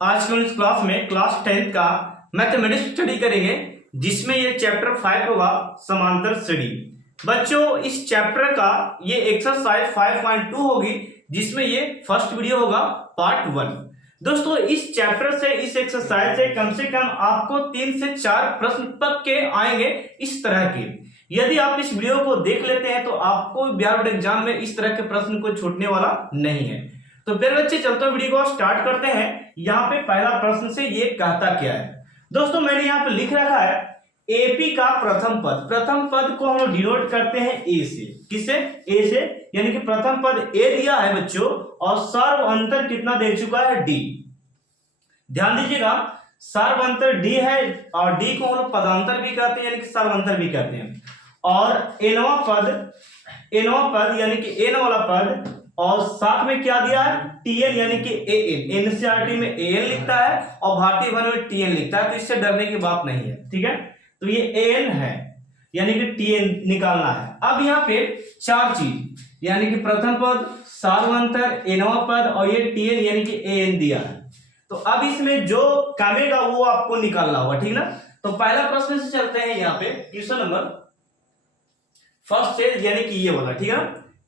आज के इस क्लास में क्लास 10th का मैथमेटिक्स स्टडी करेंगे, जिसमें ये चैप्टर 5 होगा समांतर श्रेणी। बच्चों, इस चैप्टर का ये एक्सरसाइज 5.2 होगी, जिसमें ये फर्स्ट वीडियो होगा पार्ट 1। दोस्तों, इस चैप्टर से, इस एक्सरसाइज से कम आपको 3 से 4 प्रश्न पक्के आएंगे इस तरह के। यदि आप इस वीडियो को देख लेते हैं तो आपको बिहार बोर्ड एग्जाम में इस तरह के प्रश्न को छूटने वाला नहीं है। तो फिर बच्चे चलते हैं, वीडियो को स्टार्ट करते हैं। यहाँ पे पहला प्रश्न से ये कहता क्या है। दोस्तों, मैंने यहाँ पे लिख रखा है एपी का प्रथम पद को हम डिनोट करते हैं ए से। किससे? ए से, यानी कि प्रथम पद ए दिया है बच्चों, और सर्व अंतर कितना दे चुका है? डी। ध्यान दीजिएगा, सर्व अंतर डी है, और डी को हम लोग पदांतर भी कहते हैं, यानी कि सर्व अंतर भी कहते हैं। और एनवा पद यानी कि एन वाला पद, और साथ में क्या दिया है? टीएन, यानी कि एएन। एनसीईआरटी में एएन लिखता है और भारतीय भवन में टीएन लिखता है, तो इससे डरने की बात नहीं है। ठीक है, तो ये एएन है, यानी कि टीएन निकालना है। अब यहाँ पे 4 चीज, यानी कि प्रथम पद, सार्वंतर, एनवा पद और ये टीएन यानी कि एएन दिया है। तो अब इसमें जो कमेगा वो आपको निकालना होगा। ठीक ना? तो पहला प्रश्न से चलते हैं। यहाँ पे क्वेश्चन नंबर फर्स्ट है, यानी कि ये वाला। ठीक है,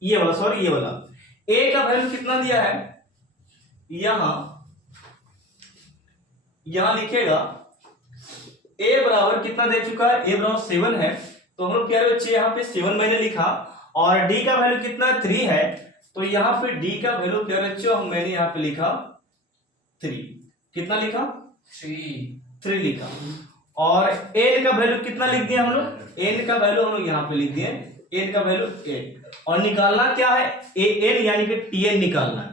ये वाला ए का वैल्यू कितना दिया है? यहां लिखेगा ए बराबर कितना दे चुका है? ए बराबर 7 है। तो हम लोग प्यारे बच्चे यहाँ पे 7 मैंने लिखा, और डी का वैल्यू कितना? 3 है। तो यहाँ पे डी का वैल्यू प्यारे बच्चों मैंने यहाँ पे लिखा 3। कितना लिखा? 3 लिखा। और एन का वैल्यू कितना लिख दिया हम लोग? एन का वैल्यू हम लोग यहाँ पे लिख दिए, एन का वैल्यू 8। और निकालना क्या है? ए एन यानी कि टीएन निकालना है।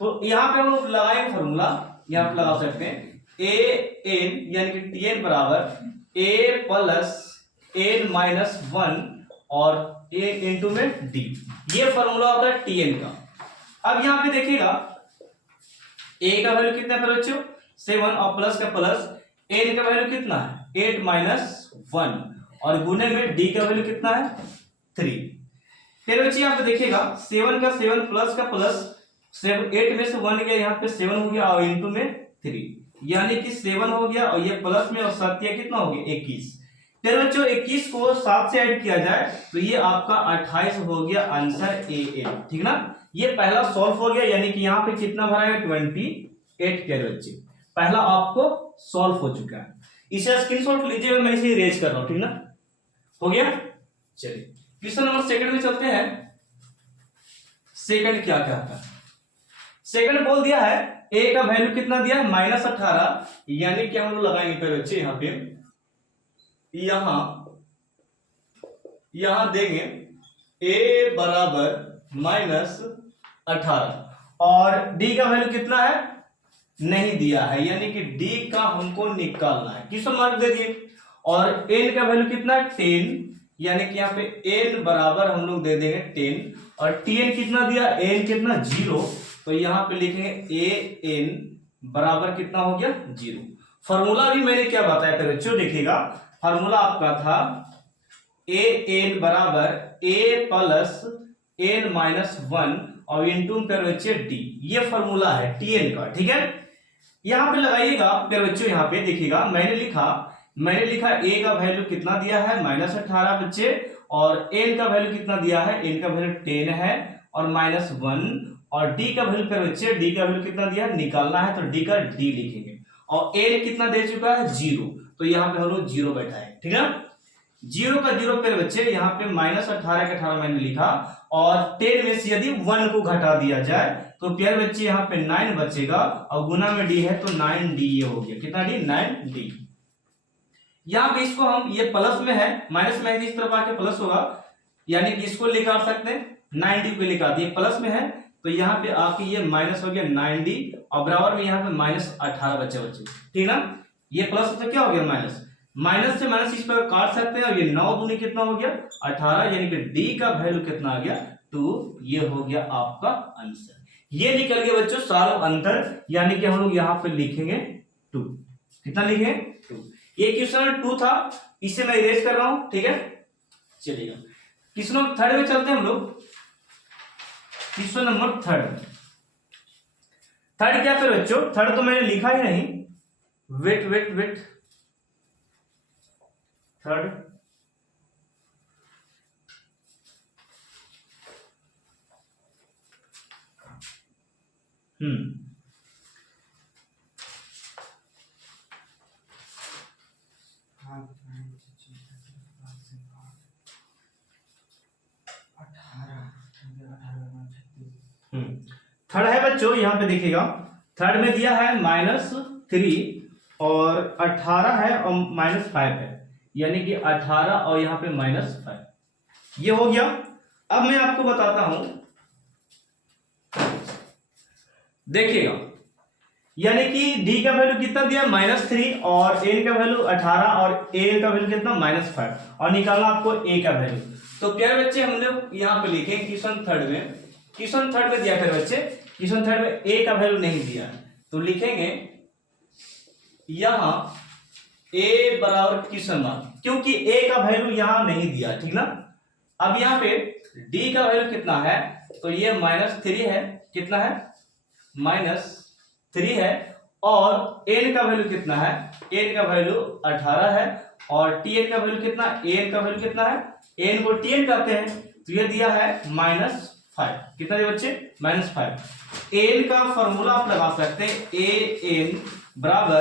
तो यहाँ पे हम लोग लगाएंगे फॉर्मूला, यहाँ पे लगा सकते हैं ए एन यानी कि टीएन बराबर ए प्लस एन माइनस 1 और ए इंटू में डी। ये फॉर्मूला होता है टीएन का। अब यहाँ पे देखिएगा ए का वैल्यू कितना है बच्चों? 7, और प्लस का प्लस, एन का वैल्यू कितना है? 8 माइनस 1, और गुने में डी का वैल्यू कितना है? 3। फिर बच्चे यहाँ पे देखिएगा 7 का 7 प्लस का प्लस, 8 में से 1 गया, यहाँ पे 7 हो गया, और इंटू में 3, यानी कि 7 हो गया, और ये प्लस में, और 7 कितना हो गया? 21। फिर बच्चों 21 को 7 से ऐड किया जाए तो ये आपका 28 हो गया, आंसर ए एन। ठीक ना? ये पहला सॉल्व हो गया, यानी कि यहाँ पे कितना भरा है? 28 के बच्चे। पहला आपको सॉल्व हो चुका है। इसे स्क्रीनशॉट लीजिए, मैं इसे इरेज कर रहा हूं। ठीक ना? हो गया? चलिए क्वेश्चन नंबर सेकंड में चलते हैं। सेकंड क्या कहता है? सेकंड बोल दिया है ए का वैल्यू कितना दिया है? -18, यानी कि हम लोग लगाएंगे पहले बच्चे यहाँ पे, यहां देंगे ए बराबर -18, और डी का वैल्यू कितना है? नहीं दिया है, यानी कि डी का हमको निकालना है। क्वेश्चन मार्क दे दिए। और एन का वैल्यू कितना है? 10, यानी कि यहाँ पे एन बराबर हम लोग दे देंगे 10, और टीएन कितना दिया? एन कितना? 0। तो यहाँ पे लिखेंगे ए एन बराबर कितना हो गया? 0। फॉर्मूला भी मैंने क्या बताया था बच्चों? देखिएगा, फॉर्मूला आपका था ए एन बराबर ए प्लस एन माइनस 1 और इंटू कर बच्चे डी। ये फॉर्मूला है टीएन का। ठीक है, यहाँ पे लगाइएगा फिर बच्चों। यहाँ पे देखिएगा, मैंने लिखा ए का वैल्यू कितना दिया है? -18 बच्चे, और एन का वैल्यू कितना दिया है? एन का वैल्यू 10 है, और -1, और डी का वैल्यू फिर बच्चे, डी का वैल्यू कितना दिया है? निकालना है, तो डी का डी लिखेंगे। और एन कितना दे चुका है? 0, तो यहाँ पे हम लोग 0 बैठाए। ठीक है, 0 का 0 फिर बच्चे, यहाँ पे -18 का 18 मैंने लिखा, और 10 में से यदि 1 को घटा दिया जाए तो प्यारे बच्चे यहाँ पे 9 बचेगा, और गुना में डी है तो 9d ये हो गया। कितना डी? 9d। यहाँ पे इसको हम, ये प्लस में है, माइनस में है, इस तरफ आके प्लस होगा, यानी कि इसको निकाल सकते हैं, 9d को निकाल दिए, प्लस में है तो यहाँ पे आके ये माइनस हो गया 9d, और बराबर में यहाँ पे -18 बचे। ठीक ना? ये प्लस तो क्या हो गया? माइनस से माइनस इस पर काट सकते हैं, और ये 9 दूनी कितना हो गया? 18, यानी कि डी का वैल्यू कितना आ गया? 2। ये हो गया आपका आंसर। ये निकल गया बच्चों सार्व अंतर, यानी कि हम लोग यहाँ पे लिखेंगे 2। कितना लिखेंगे? 2। ये क्वेश्चन 2 था, इसे मैं इरेज कर रहा हूं। ठीक है, चलिएगा क्वेश्चन नंबर 3 में चलते हैं हम लोग। क्वेश्चन नंबर 3 थर्ड क्या फिर बच्चों, थर्ड तो मैंने लिखा ही नहीं, wait wait wait, third third है बच्चों, यहां पे देखिएगा, थर्ड में दिया है -3 और 18 है और -5 है, यानी कि 18 और यहाँ पे -5, ये हो गया। अब मैं आपको बताता हूं, देखिएगा, यानी कि d का वैल्यू कितना दिया, -3 और n का वैल्यू 18 और a का वैल्यू कितना, -5, और निकालना आपको a का वैल्यू। तो क्या बच्चे हम लोग यहाँ पे लिखें क्वेश्चन थर्ड में, क्वेश्चन थर्ड में दिया, फिर बच्चे क्वेश्चन थर्ड में a का वैल्यू नहीं दिया, तो लिखेंगे यहां a बराबर क्वेश्चन मार्क, क्योंकि a का वैल्यू यहां नहीं दिया, ठीक ना। अब यहाँ पे d का वैल्यू कितना है, तो ये -3 है, कितना है, -3 है, और n का वैल्यू कितना है, n का वैल्यू 18 है, और tn का वैल्यू कितना, an का वैल्यू कितना है, n को tn कहते हैं, तो ये दिया है -5, कितना दिया बच्चे, -5। n का फॉर्मूला आप लगा सकते हैं, an बराबर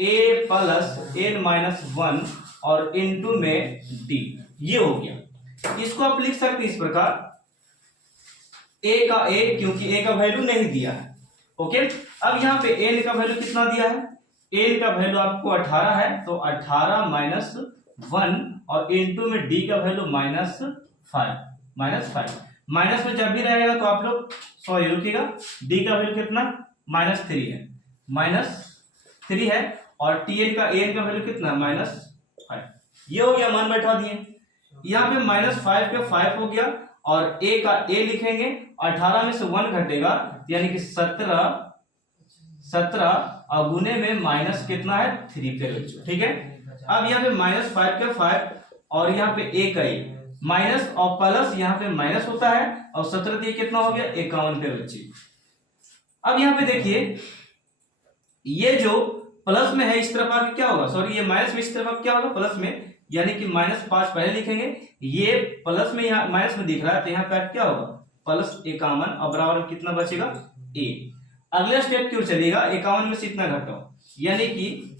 a प्लस n -1 और इनटू में d, ये हो गया। इसको आप लिख सकते हैं इस प्रकार, a का a, क्योंकि a का वैल्यू नहीं दिया है, ओके। अब यहाँ पे n का वैल्यू कितना दिया है, n का वैल्यू आपको 18 है, तो 18 -1 और इनटू में d का वैल्यू -5 माइनस में जब भी रहेगा तो आप लोग, सॉरी रुकिएगा, d का वैल्यू कितना, -3 है, -3 है, और tn का का वैल्यू कितना, -5, ये हो गया, मान बैठा दिए। यहाँ पे -5 के 5 हो गया, और a का a लिखेंगे, 18 में से 1 घटेगा, यानी कि 17 और गुने में माइनस कितना है, 3 पे बच्चों, ठीक है। अब यहाँ पे -5 के 5 और यहाँ पे a का a, माइनस और प्लस यहाँ पे माइनस होता है, और 17 दिए कितना हो गया, 51 पे बच्चे। अब यहाँ पे देखिए, ये जो प्लस में है इस तरफ आके क्या होगा, सॉरी ये माइनस में इस तरफ क्या होगा, प्लस में, यानी कि -5 पहले लिखेंगे, ये प्लस में यहाँ माइनस में दिख रहा है, तो यहाँ पे क्या होगा, +51, और बराबर कितना बचेगा, a। अगले स्टेप क्यों चलेगा, 51 में से इतना घटाओ, यानी कि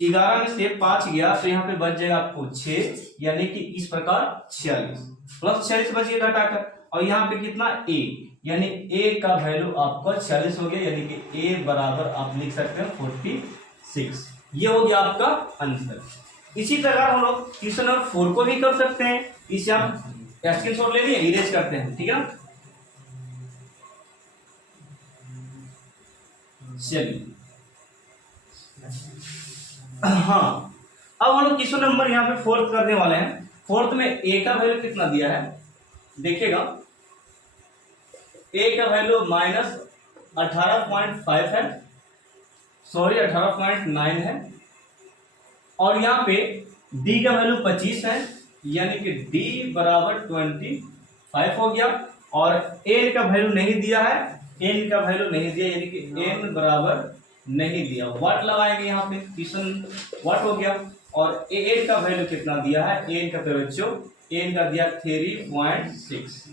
11 में से 5 गया, तो यहाँ पे बच जाएगा आपको 6, यानी कि इस प्रकार 46, +46 बच गया घटाकर, और यहाँ पे कितना, a, यानी a का वैल्यू आपका 46 हो गया, यानी कि a बराबर आप लिख सकते हैं 46, ये हो गया आपका आंसर। इसी तरह हम लोग क्वेश्चन नंबर 4 को भी कर सकते हैं, इसे आप स्क्रीनशॉट ले लिए, इरेज करते हैं, ठीक है। चलिए, हाँ, अब हम लोग क्वेश्चन नंबर यहाँ पे 4 करने वाले हैं। 4 में a का वैल्यू कितना दिया है, देखिएगा, a का वैल्यू -18.5 है, सॉरी 18.9 है, और यहाँ पे d का वैल्यू 25 है, यानी कि d बराबर 25 हो गया, और n का वैल्यू नहीं दिया है, n का वैल्यू नहीं दिया, यानी कि n बराबर नहीं दिया, वाट लगाएंगे यहाँ पे, क्वेश्चन वाट हो गया, और n का वैल्यू कितना दिया है, n का बच्चों, n का दिया 3.6,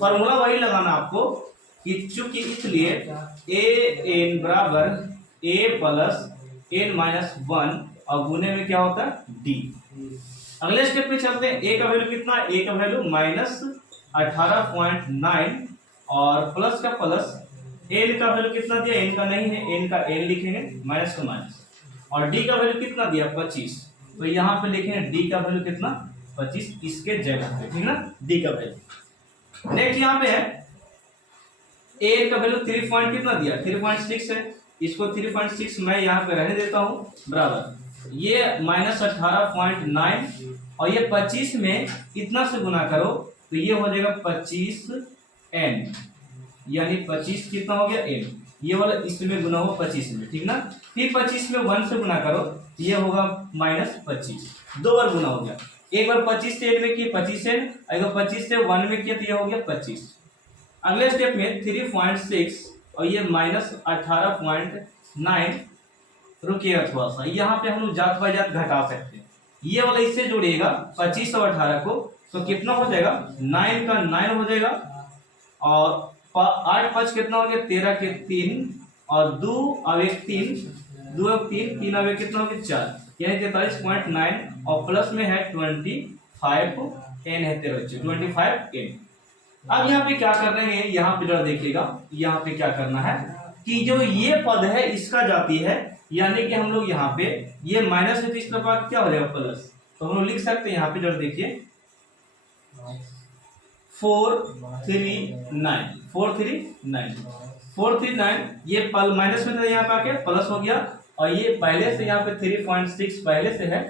फॉर्मूला वही लगाना आपको, चूंकि इसलिए an बराबर a प्लस n -1 और गुने में क्या होता है, d। अगले स्टेप पे चलते हैं, a का वैल्यू कितना, a का वैल्यू -18.9 और प्लस का प्लस, n का वैल्यू कितना दिया, n का नहीं है, n का n लिखेंगे, माइनस का माइनस, और d का वैल्यू कितना दिया, 25, तो यहाँ पे लिखेंगे d का वैल्यू कितना, 25 इसके जगह पे, ठीक ना, d का वैल्यू। नेक्स्ट यहाँ पे है a का वैल्यू 3 पॉइंट कितना दिया, 3.6 है, इसको 3.6 मैं यहाँ पे रहने देता हूँ, बराबर ये -18.9 और ये 25 में इतना से गुना करो, तो ये हो जाएगा 25n, यानी 25 कितना हो गया, n, ये वाला इसमें गुना हो 25 में, ठीक ना। फिर 25 में 1 से गुना करो, ये होगा -25, 2 बार गुना हो गया, एक बार 25 से n में किया 25n, एक बार 25 से 1 में किया, तो ये हो गया 25। अगले स्टेप में 3.6 और ये -18.9, रुकिएगा थोड़ा सा, यहाँ पे हम लोग जात बाई जात घटा सकते हैं। ये वाला इससे जोड़िएगा 25 और 18 को, तो कितना हो जाएगा, 9 का 9 हो जाएगा, और 8 5 कितना हो गया, 13 के 3, और 2 और 1 3, 2 और 3, 3 और 1 कितना हो गया 4, यानी 43.9, और प्लस में है 25n है तेरे बच्चे, 25n। अब यहाँ पे क्या कर रहे हैं, यहाँ पे जरा देखिएगा, यहाँ पे क्या करना है कि जो ये पद है इसका जाती है, यानी कि हम लोग यहाँ पे ये माइनस है तो इस तरफ क्या हो जाएगा प्लस, तो हम लोग लिख सकते हैं यहाँ पे जरा देखिए 439 ये पल माइनस में था, यहाँ पे आके प्लस हो गया, और ये पहले से यहाँ पे 3.6 पहले से है,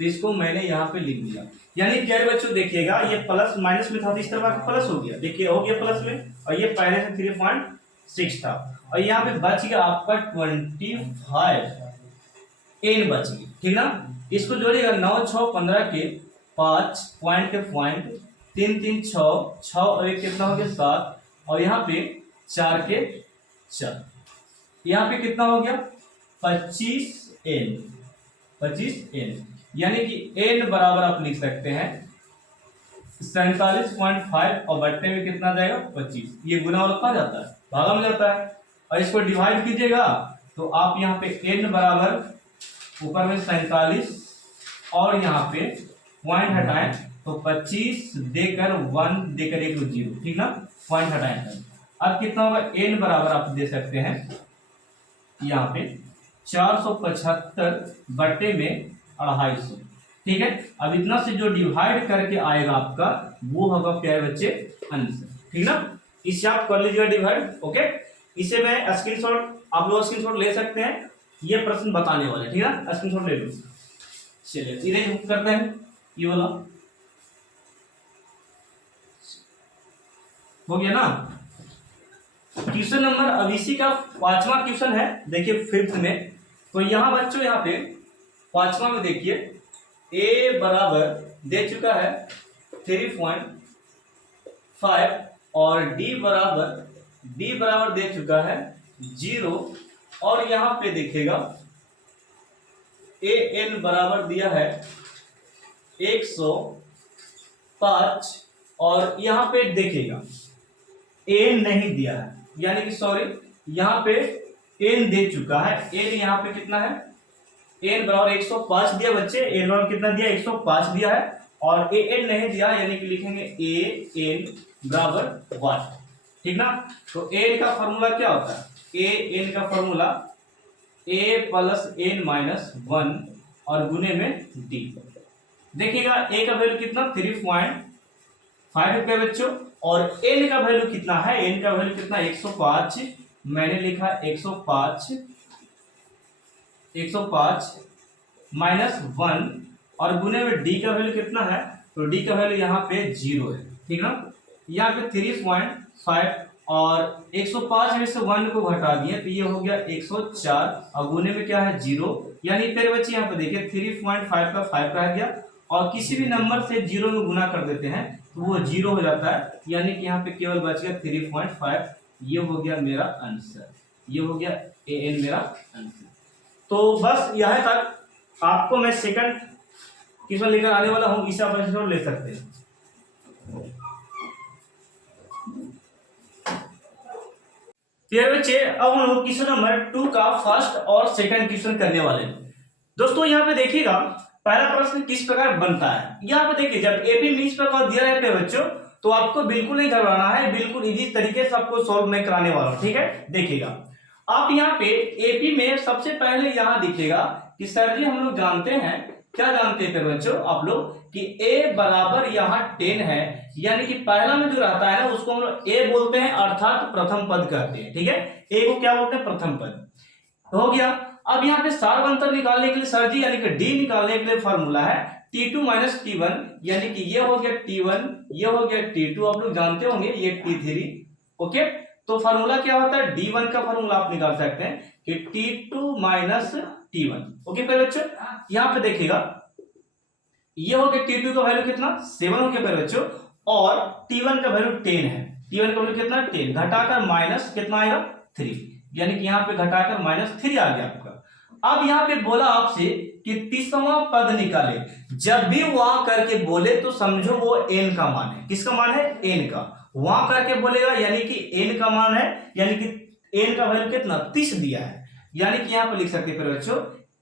तो इसको मैंने यहाँ पे लिख दिया। यानी प्यारे बच्चों देखिएगा, ये प्लस माइनस में था तो इस तरफ आके प्लस हो गया, देखिए हो गया प्लस में, और ये पहले से 3.6 था, और यहाँ पे बच गया आपका 25n बच गई, ठीक ना। इसको जोड़िएगा 9 6 15 के 5 पॉइंट के पॉइंट 3 3 6 और एक कितना हो गया 7, और यहाँ पे 4 के 4, यहाँ पे कितना हो गया 25n, यानी कि n बराबर आप लिख सकते हैं 47.5, और बट्टे में कितना जाएगा 25, ये गुना वाला कहा जाता है, भागा में जाता है, और इसको डिवाइड कीजिएगा तो आप यहाँ पे n बराबर ऊपर में 47 और यहाँ पे पॉइंट हटाएं तो 25 देकर 1 देकर 1 0, ठीक ना, पॉइंट हटाएं। अब कितना होगा, n बराबर आप दे सकते हैं यहाँ पे 475 बट्टे में 250, ठीक है। अब इतना से जो डिवाइड करके आएगा आपका वो होगा प्यारे बच्चे आंसर, ठीक ना। इससे आप कर लीजिएगा डिवाइड, ओके। इसे मैं स्क्रीनशॉट, आप लोग स्क्रीनशॉट ले सकते हैं, ये प्रश्न बताने वाले, ठीक है, स्क्रीनशॉट ले लो। चलिए इधर करते हैं, ये वाला हो गया ना। क्वेश्चन नंबर अब इसी का 5वां क्वेश्चन है, देखिए 5th में, तो यहाँ बच्चों यहाँ पे 5वां में देखिए a बराबर दे चुका है 3.5 और d बराबर दे चुका है 0, और यहाँ पे देखिएगा an बराबर दिया है 105, और यहाँ पे देखिएगा n नहीं दिया है, यानी कि सॉरी यहाँ पे n दे चुका है, n यहाँ पे कितना है, n बराबर 105 दिया बच्चे, n बराबर कितना दिया 105 दिया है, और an नहीं दिया, यानी कि लिखेंगे an बराबर 1, ठीक ना। तो n का फॉर्मूला क्या होता है, an का formula a plus n minus 1 और गुने में d। देखिएगा a का वैल्यू कितना 3.5 रुपये बच्चों, और n का वैल्यू कितना है, n का वैल्यू कितना 105, मैंने लिखा 105 माइनस 1 और गुने में d का वैल्यू कितना है, तो d का वैल्यू यहाँ पे 0 है, ठीक ना। यहाँ पे 3.5 और 105 में से 1 को घटा दिए तो ये हो गया 104, और गुने में क्या है 0, यानी फिर बच्चे यहाँ पे देखिए 3.5 का 5 रह गया, और किसी भी नंबर से 0 में गुना कर देते हैं तो वो 0 हो जाता है, यानी कि यहाँ पे केवल बच गया 3.5, ये हो गया मेरा आंसर, ये हो गया an मेरा आंसर। तो बस यहाँ तक आपको मैं सेकंड क्वेश्चन लेकर आने वाला हूँ, इसे आप ले सकते हैं। बच्चे अब हम लोग क्वेश्चन नंबर 2 का फर्स्ट और सेकंड क्वेश्चन करने वाले हैं। दोस्तों यहाँ पे देखिएगा पहला प्रश्न किस प्रकार बनता है, यहाँ पे देखिए जब एपी में इस प्रकार दिया रहता है बच्चों, तो आपको बिल्कुल नहीं घबराना है, बिल्कुल इजी तरीके से आपको सॉल्व मैं कराने वाला हूँ, ठीक है। देखिएगा आप यहाँ पे एपी में सबसे पहले यहाँ दिखेगा कि सर जी हम लोग जानते हैं, क्या जानते हैं फिर बच्चों आप लोग कि a बराबर यहाँ 10 है, यानी कि पहला में जो रहता है ना उसको हम लोग a बोलते हैं, अर्थात प्रथम पद कहते हैं, ठीक है। a को क्या बोलते हैं, प्रथम पद, हो गया। अब यहाँ पे सार अंतर निकालने के लिए सर जी यानी कि d निकालने के लिए फॉर्मूला है t2 माइनस t1, यानी कि ये हो गया t1, ये हो गया t2, आप लोग जानते होंगे ये t3, ओके। तो फॉर्मूला क्या होता है, d1 का फॉर्मूला आप निकाल सकते हैं कि t2 माइनस t1, ओके। फिर बच्चों यहाँ पे देखिएगा ये हो गया t2 का वैल्यू कितना 7 हो गया फिर बच्चों, और t1 का वैल्यू 10 है, t1 का वैल्यू कितना 10, घटाकर माइनस कितना आएगा -3, यानी कि यहाँ पे घटाकर -3 आ गया आपका। अब यहाँ पे बोला आपसे कि 30वां पद निकाले। जब भी वहां करके बोले तो समझो वो n का मान है। किसका मान है? n का। वहां करके बोलेगा यानी कि n का मान है, यानी कि n का वैल्यू कितना 30 दिया है, यानी कि यहां पर लिख सकते हैं बच्चों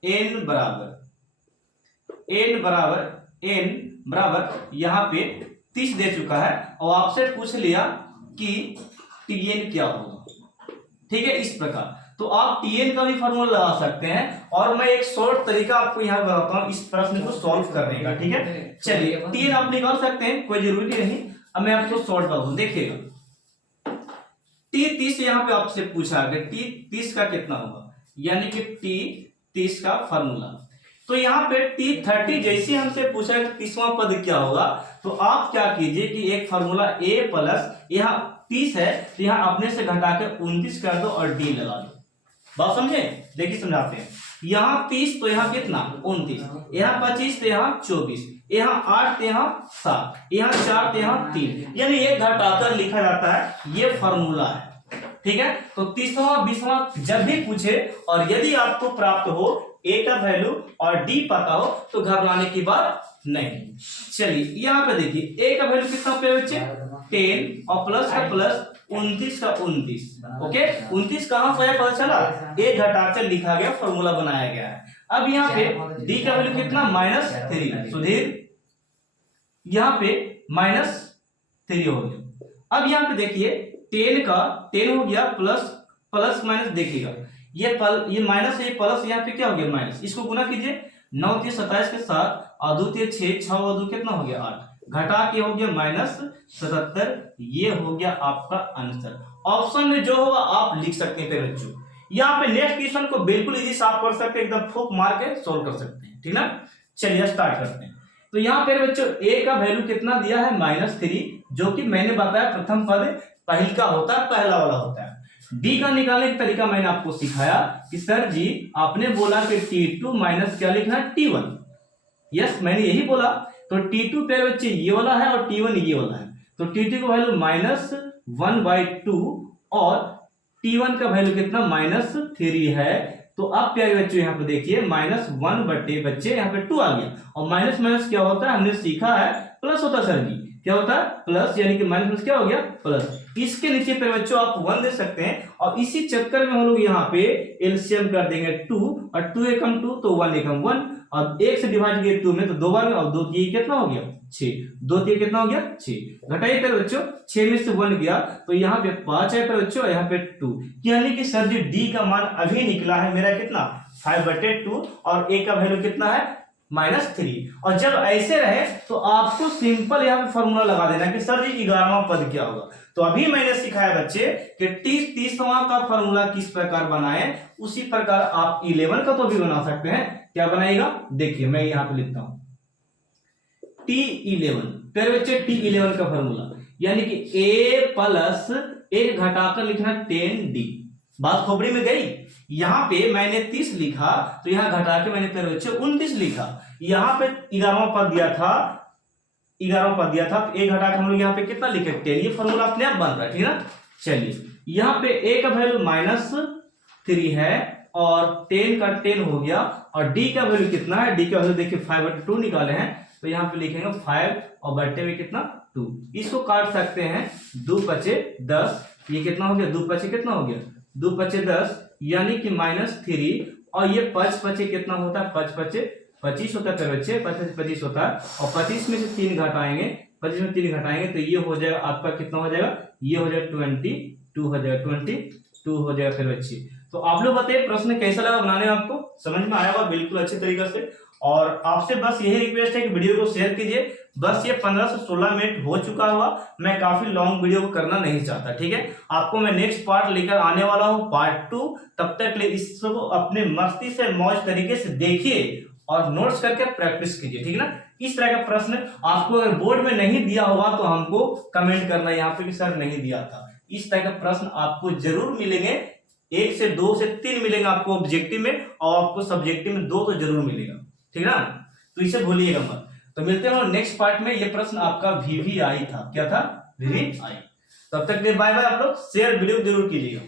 n बराबर यहां पे 30 दे चुका है और आपसे पूछ लिया कि tn क्या होगा। ठीक है, इस प्रकार तो आप tn का भी फॉर्मूला लगा सकते हैं और मैं एक शॉर्ट तरीका आपको यहाँ बताता हूँ इस प्रश्न को सॉल्व करने का। ठीक है, चलिए tn आप निकाल सकते हैं, कोई जरूरी नहीं। अब मैं आपको शॉर्ट बता दूं, देखिएगा t30 यहाँ पे आपसे पूछा है t30 का कितना होगा, यानी कि t30 का फॉर्मूला। तो यहाँ पे t30 जैसे हमसे पूछा है 30वां पद क्या होगा, तो आप क्या कीजिए कि एक फॉर्मूला a प्लस यहाँ 30 है तो यहाँ अपने से घटा के 29 कर दो और d लगा दो। बात समझे? देखिए समझाते हैं। यहाँ 30 तो यहाँ कितना 29, यहाँ 25 तो यहाँ 24, यहाँ 8 तो यहाँ 7, यहाँ 4 तो यहाँ 3, यानी एक घटाकर लिखा जाता है, ये फॉर्मूला है। ठीक है, तो 30वां 20वां जब भी पूछे और यदि आपको प्राप्त हो a का वैल्यू और d पता हो तो घबराने की बात नहीं। चलिए यहाँ पे देखिए a का वैल्यू कितना पे बच्चे 10 और प्लस का प्लस 29 का 29। ओके, 29 कहां से पता चला? a घटाकर लिखा गया, फॉर्मूला बनाया गया है। अब यहाँ पे d का वैल्यू कितना -3, सुधीर यहाँ पे -3 हो गया। अब यहाँ पे देखिए 10 का 10 हो गया प्लस माइनस, देखिएगा ये माइनस है, प्लस यहाँ पे क्या हो गया माइनस, इसको गुना कीजिए 9 3 27 के साथ और 2 3 6 6 और 2 कितना हो गया 8, घटा के हो गया -77। ये हो गया आपका आंसर। ऑप्शन में जो होगा आप लिख सकते हैं प्यारे बच्चों। यहाँ पे नेक्स्ट क्वेश्चन को बिल्कुल इजी साफ कर सकते हैं, एकदम फूक मार के सोल्व कर सकते हैं। ठीक ना, चलिए स्टार्ट करते हैं। तो यहाँ पे बच्चों a का वैल्यू कितना दिया है -3, जो कि मैंने बताया प्रथम पद पहल का होता है, पहला वाला होता है। d का निकालने का तरीका मैंने आपको सिखाया कि सर जी आपने बोला कि t2 माइनस क्या लिखना है t1। यस, मैंने यही बोला। तो t2 पे बच्चे ये वाला है और t1 ये वाला है, तो t2 का वैल्यू -1/2 और t1 का वैल्यू कितना -3 है। तो अब प्यारे बच्चों यहाँ पे देखिए -1 बटे बच्चे यहाँ पे 2 आ गया, और माइनस माइनस क्या होता है हमने सीखा है प्लस होता है सर जी, क्या होता है प्लस, यानी कि माइनस क्या हो गया प्लस। इसके नीचे पे बच्चों आप 1 दे सकते हैं और इसी चक्कर में हम लोग यहाँ पे एलसीएम कर देंगे 2 और 2 एकम 2 तो 1 एकम 1 और 1 से डिवाइड किए 2 में तो 2 बार में और 2 3 कितना हो गया 6, 2 3 कितना हो गया 6, घटाइए पे बच्चों 6 में से 1 गया तो यहाँ पे 5 है पे बच्चों, यहाँ पे 2, यानी कि सर जी डी का मान अभी निकला है मेरा कितना 5/2 और ए का वैल्यू कितना है -3। और जब ऐसे रहे तो आपको सिंपल यहाँ पे फॉर्मूला लगा देना कि सर जी 11वां पद क्या होगा। तो अभी मैंने सिखाया बच्चे कि 30वां का फॉर्मूला किस प्रकार बनाए, उसी प्रकार आप 11 का तो भी बना सकते हैं। क्या बनाएगा देखिए मैं यहाँ पे लिखता हूं T11, फिर बच्चे T11 का फॉर्मूला यानी कि a प्लस एक घटाकर लिखना 10d। बात खोपड़ी में गई। यहाँ पे मैंने 30 लिखा तो यहाँ घटा के मैंने फिर बच्चे 29 लिखा। यहाँ पे 11वां पद दिया था, 11वां पद दिया था तो एक घटा के हम लोग यहाँ पे कितना लिखे 10। ये फॉर्मूला अपने आप बन रहा है, ठीक है ना। चलिए यहाँ पे a का वैल्यू -3 है और 10 का 10 हो गया और d का वैल्यू कितना है, d का वैल्यू देखिए 5/2 निकाले हैं तो यहाँ पे लिखेंगे 5 और बट्टे में कितना 2। इसको काट सकते हैं 2 पचे 10, ये कितना हो गया 2 पचे कितना हो गया 2 पचे 10 यानी कि -3 और ये 5 पचे कितना होता है 5 पचे 25 होता है बच्चे, 25 होता है और 25 में से 3 घटाएंगे, 25 में 3 घटाएंगे तो ये हो जाएगा आपका कितना हो जाएगा, ये हो जाएगा 22 हो जाएगा 22 हो जाएगा फिर बच्चे। तो आप लोग बताइए प्रश्न कैसा लगा बनाने में, आपको समझ में आया होगा बिल्कुल अच्छे तरीके से। और आपसे बस यही रिक्वेस्ट है कि वीडियो को शेयर कीजिए। बस ये 15 से 16 मिनट हो चुका हुआ, मैं काफी लॉन्ग वीडियो को करना नहीं चाहता, ठीक है। आपको मैं नेक्स्ट पार्ट लेकर आने वाला हूँ पार्ट 2। तब तक ले इसको अपने मस्ती से मौज तरीके से देखिए और नोट्स करके प्रैक्टिस कीजिए, ठीक है ना। इस तरह का प्रश्न आपको अगर बोर्ड में नहीं दिया होगा तो हमको कमेंट करना यहाँ पे कि सर नहीं दिया था। इस तरह का प्रश्न आपको जरूर मिलेंगे, 1 से 2 से 3 मिलेंगे आपको ऑब्जेक्टिव में और आपको सब्जेक्टिव में 2 तो जरूर मिलेगा, ठीक है ना। तो इसे भूलिएगा मत। तो मिलते हैं नेक्स्ट पार्ट में। ये प्रश्न आपका VVI था, क्या था VVI। तब तक के बाय बाय। आप लोग शेयर वीडियो जरूर कीजिएगा।